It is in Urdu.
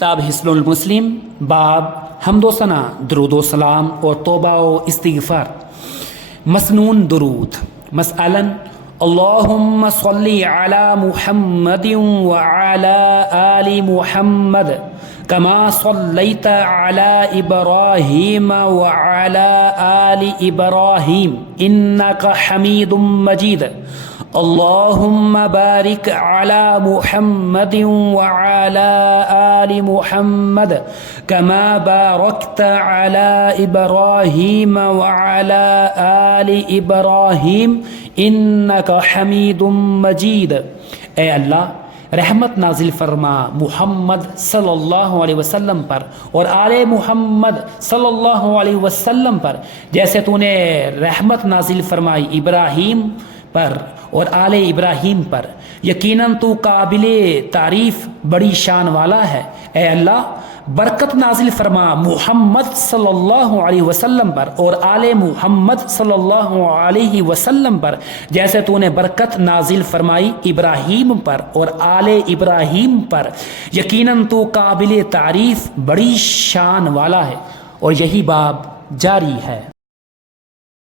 کتاب حصن المسلم باب حمد و ثنا درود و سلام اور توبہ و استغفار۔ مسنون درود۔ مسئلہ اللہم صلی علی محمد وعلی آل محمد کما صلیت علی ابراہیم وعلی آل ابراہیم انک حمید مجید۔ اللہم بارک علی محمد وعلی آل محمد کما بارکت علی ابراہیم وعلی آل ابراہیم انک حمید مجید۔ اے اللہ رحمت نازل فرما محمد صلی اللہ علیہ وسلم پر اور آل محمد صلی اللہ علیہ وسلم پر جیسے تو نے رحمت نازل فرمائی ابراہیم پر اور آل ابراہیم پر، یقیناً تو قابل تعریف بڑی شان والا ہے۔ اے اللہ برکت نازل فرما محمد صلی اللہ علیہ وسلم پر اور آل محمد صلی اللہ علیہ وسلم پر جیسے تو نے برکت نازل فرمائی ابراہیم پر اور آل ابراہیم پر، یقیناً تو قابل تعریف بڑی شان والا ہے۔ اور یہی باب جاری ہے۔